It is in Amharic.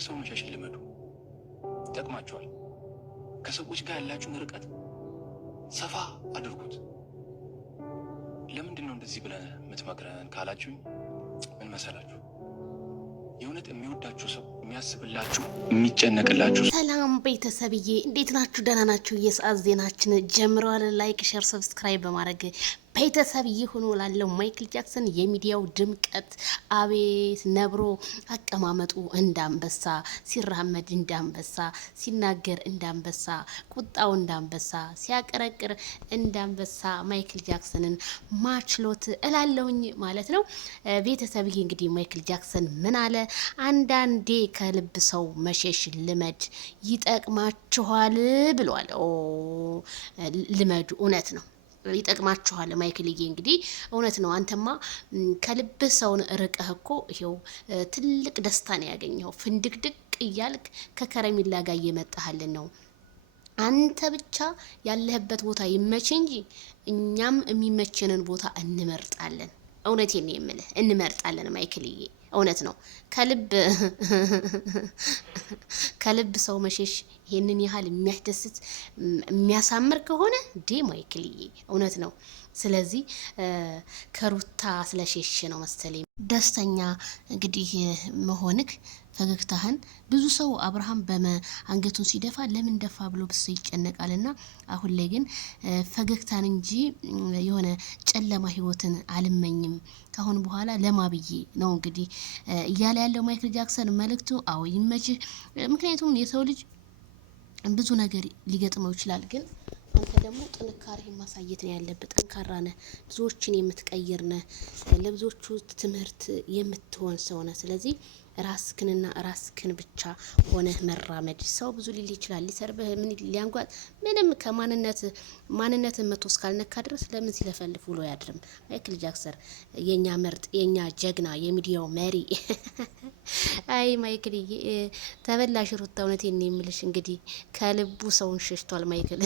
ሰው መሸሽ ልመዱ፣ ይጠቅማቸዋል። ከሰዎች ጋር ያላችሁን ርቀት ሰፋ አድርጉት። ለምንድን ነው እንደዚህ ብለህ የምትመክረን ካላችሁኝ ምን መሰላችሁ? የእውነት የሚወዳችሁ ሰው የሚያስብላችሁ የሚጨነቅላችሁ። ሰላም ቤተሰብዬ እንዴት ናችሁ? ደህና ናችሁ? የሰዓት ዜናችን ጀምረዋል። ላይክ፣ ሼር፣ ሰብስክራይብ በማድረግ ቤተሰብ ይሁኑ ላለው ማይክል ጃክሰን የሚዲያው ድምቀት አቤት ነብሮ አቀማመጡ እንዳንበሳ፣ ሲራመድ እንዳንበሳ፣ ሲናገር እንዳንበሳ፣ ቁጣው እንዳንበሳ፣ ሲያቀረቅር እንዳንበሳ ማይክል ጃክሰንን ማችሎት እላለሁኝ ማለት ነው። ቤተሰብዬ እንግዲህ ማይክል ጃክሰን ምን አለ? አንዳንዴ ከልብ ሰው መሸሽ ልመድ ይጠቅማችኋል ብሏል። ልመዱ እውነት ነው፣ ይጠቅማችኋል። ማይክልዬ እንግዲህ እውነት ነው። አንተማ ከልብህ ሰውን ርቀህ እኮ ይኸው ትልቅ ደስታ ነው ያገኘው። ፍንድቅድቅ እያልክ ከከረሚላ ጋር እየመጣህልን ነው። አንተ ብቻ ያለህበት ቦታ ይመች እንጂ እኛም የሚመቸንን ቦታ እንመርጣለን። እውነቴን ነው የምልህ፣ እንመርጣለን ማይክልዬ። እውነት ነው። ከልብ ሰው መሸሽ ይሄንን ያህል የሚያስደስት የሚያሳምር ከሆነ ማይክልዬ እውነት ነው። ስለዚህ ከሩታ ስለሸሽ ነው መሰለኝ ደስተኛ እንግዲህ መሆንክ ፈገግታህን። ብዙ ሰው አብርሃም አንገቱን ሲደፋ ለምን ደፋ ብሎ ብሶ ይጨነቃልና አሁን ላይ ግን ፈገግታን እንጂ የሆነ ጨለማ ህይወትን አልመኝም ካሁን በኋላ ለማብዬ ነው እንግዲህ እያለ ያለው ማይክል ጃክሰን መልእክቱ። አዎ ይመችህ። ምክንያቱም የሰው ልጅ ብዙ ነገር ሊገጥመው ይችላል፣ ግን አንተ ደግሞ ጥንካሬ ማሳየት ነው ያለበት። ጠንካራ ነህ፣ ብዙዎችን የምትቀይር ነህ፣ ለብዙዎቹ ትምህርት የምትሆን ሰው ነህ። ስለዚህ ራስክንና ራስክን ብቻ ሆነህ መራመድ። ሰው ብዙ ሊል ይችላል፣ ሊሰርብህ፣ ምን ሊያንጓጥ፣ ምንም ማንነትን መቶ እስካልነካ ድረስ ለምን ሲለፈልፍ ውሎ ያድርም። ማይክል ጃክሰን የኛ ምርጥ፣ የኛ ጀግና፣ የሚዲያው መሪ። አይ ማይክል ተበላሽ ሩታ፣ እውነቴን ነው የምልሽ። እንግዲህ ከልቡ ሰውን ሸሽቷል ማይክል።